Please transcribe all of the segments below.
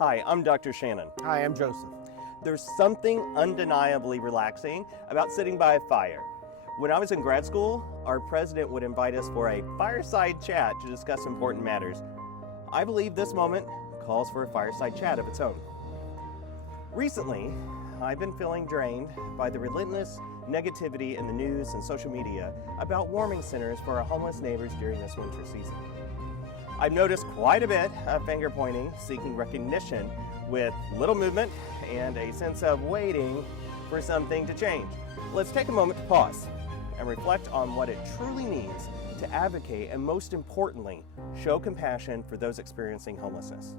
Hi, I'm Dr. Shannon. Hi, I'm Joseph. There's something undeniably relaxing about sitting by a fire. When I was in grad school, our president would invite us for a fireside chat to discuss important matters. I believe this moment calls for a fireside chat of its own. Recently, I've been feeling drained by the relentless negativity in the news and social media about warming centers for our homeless neighbors during this winter season. I've noticed quite a bit of finger pointing, seeking recognition with little movement and a sense of waiting for something to change. Let's take a moment to pause and reflect on what it truly means to advocate and, most importantly, show compassion for those experiencing homelessness.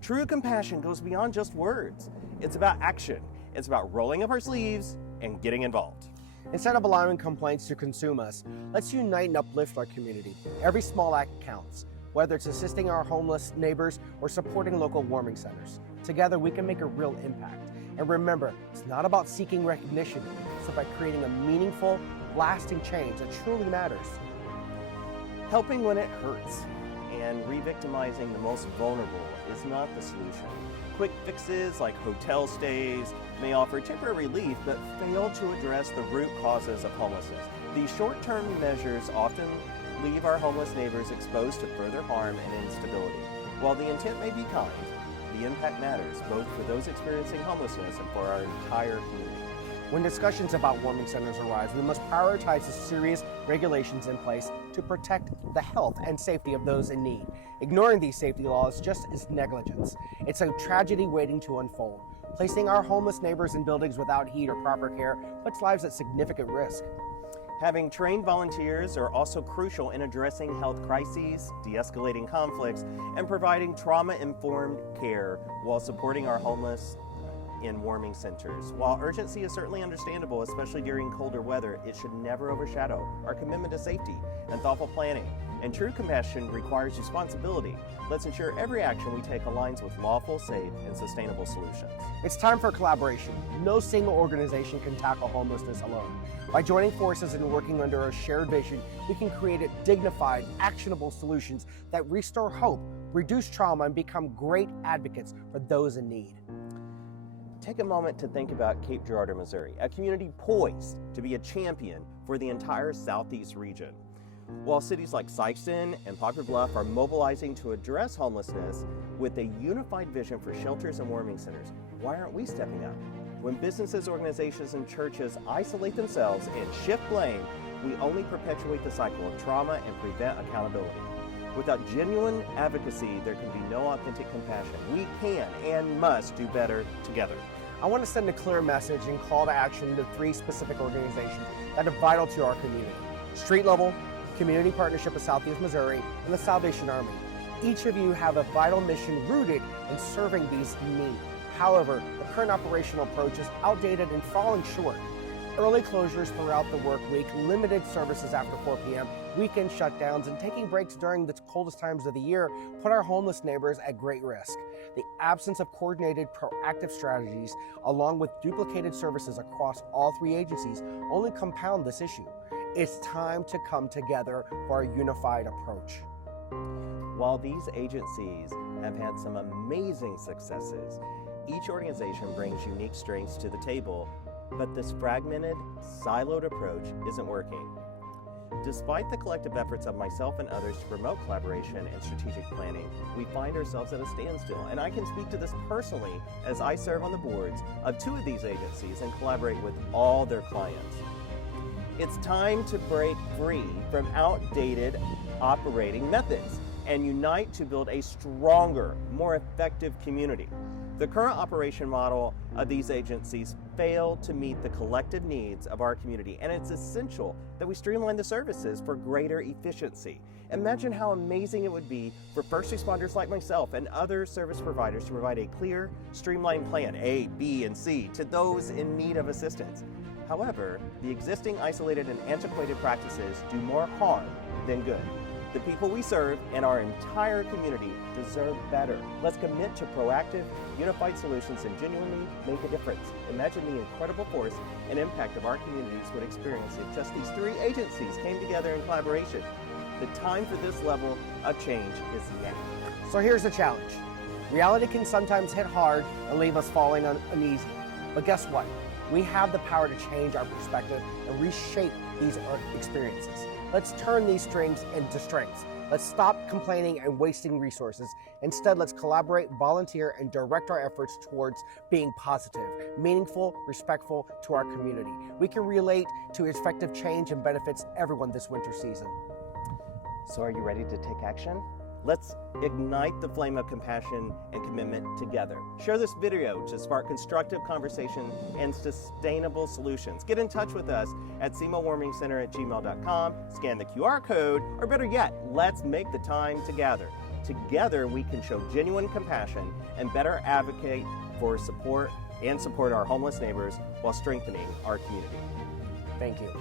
True compassion goes beyond just words. It's about action. It's about rolling up our sleeves and getting involved. Instead of allowing complaints to consume us, let's unite and uplift our community. Every small act counts, whether it's assisting our homeless neighbors or supporting local warming centers. Together, we can make a real impact. And remember, it's not about seeking recognition. It's about creating a meaningful, lasting change that truly matters. Helping when it hurts and re-victimizing the most vulnerable is not the solution. Quick fixes like hotel stays may offer temporary relief, but fail to address the root causes of homelessness. These short-term measures often leave our homeless neighbors exposed to further harm and instability. While the intent may be kind, the impact matters both for those experiencing homelessness and for our entire community. When discussions about warming centers arise, we must prioritize the serious regulations in place to protect the health and safety of those in need. Ignoring these safety laws just is negligence. It's a tragedy waiting to unfold. Placing our homeless neighbors in buildings without heat or proper care puts lives at significant risk. Having trained volunteers are also crucial in addressing health crises, de-escalating conflicts, and providing trauma-informed care while supporting our homeless in warming centers. While urgency is certainly understandable, especially during colder weather, it should never overshadow our commitment to safety and thoughtful planning. And true compassion requires responsibility. Let's ensure every action we take aligns with lawful, safe, and sustainable solutions. It's time for collaboration. No single organization can tackle homelessness alone. By joining forces and working under a shared vision, we can create dignified, actionable solutions that restore hope, reduce trauma, and become great advocates for those in need. Take a moment to think about Cape Girardeau, Missouri, a community poised to be a champion for the entire Southeast region. While cities like Sikeston and Poplar Bluff are mobilizing to address homelessness with a unified vision for shelters and warming centers, why aren't we stepping up? When businesses, organizations, and churches isolate themselves and shift blame, we only perpetuate the cycle of trauma and prevent accountability. Without genuine advocacy, there can be no authentic compassion. We can and must do better together. I want to send a clear message and call to action to 3 specific organizations that are vital to our community: Street Level, Community Partnership of Southeast Missouri, and the Salvation Army. Each of you have a vital mission rooted in serving these in need. However, the current operational approach is outdated and falling short. Early closures throughout the work week, limited services after 4 p.m., weekend shutdowns, and taking breaks during the coldest times of the year put our homeless neighbors at great risk. The absence of coordinated, proactive strategies, along with duplicated services across all 3 agencies, only compound this issue. It's time to come together for a unified approach. While these agencies have had some amazing successes, each organization brings unique strengths to the table, but this fragmented, siloed approach isn't working. Despite the collective efforts of myself and others to promote collaboration and strategic planning, we find ourselves at a standstill. And I can speak to this personally as I serve on the boards of 2 of these agencies and collaborate with all their clients. It's time to break free from outdated operating methods and unite to build a stronger, more effective community. The current operation model of these agencies fail to meet the collective needs of our community, and it's essential that we streamline the services for greater efficiency. Imagine how amazing it would be for first responders like myself and other service providers to provide a clear, streamlined plan, A, B, and C, to those in need of assistance. However, the existing isolated and antiquated practices do more harm than good. The people we serve and our entire community deserve better. Let's commit to proactive, unified solutions and genuinely make a difference. Imagine the incredible force and impact of our communities would experience if just these 3 agencies came together in collaboration. The time for this level of change is now. So here's the challenge. Reality can sometimes hit hard and leave us falling uneasy. But guess what? We have the power to change our perspective and reshape these experiences. Let's turn these strings into strengths. Let's stop complaining and wasting resources. Instead, let's collaborate, volunteer, and direct our efforts towards being positive, meaningful, respectful to our community. We can relate to effective change and benefits everyone this winter season. So are you ready to take action? Let's ignite the flame of compassion and commitment together. Share this video to spark constructive conversation and sustainable solutions. Get in touch with us at semowarmingcenter@gmail.com, scan the QR code, or better yet, let's make the time to gather. Together, we can show genuine compassion and better advocate for support our homeless neighbors while strengthening our community. Thank you.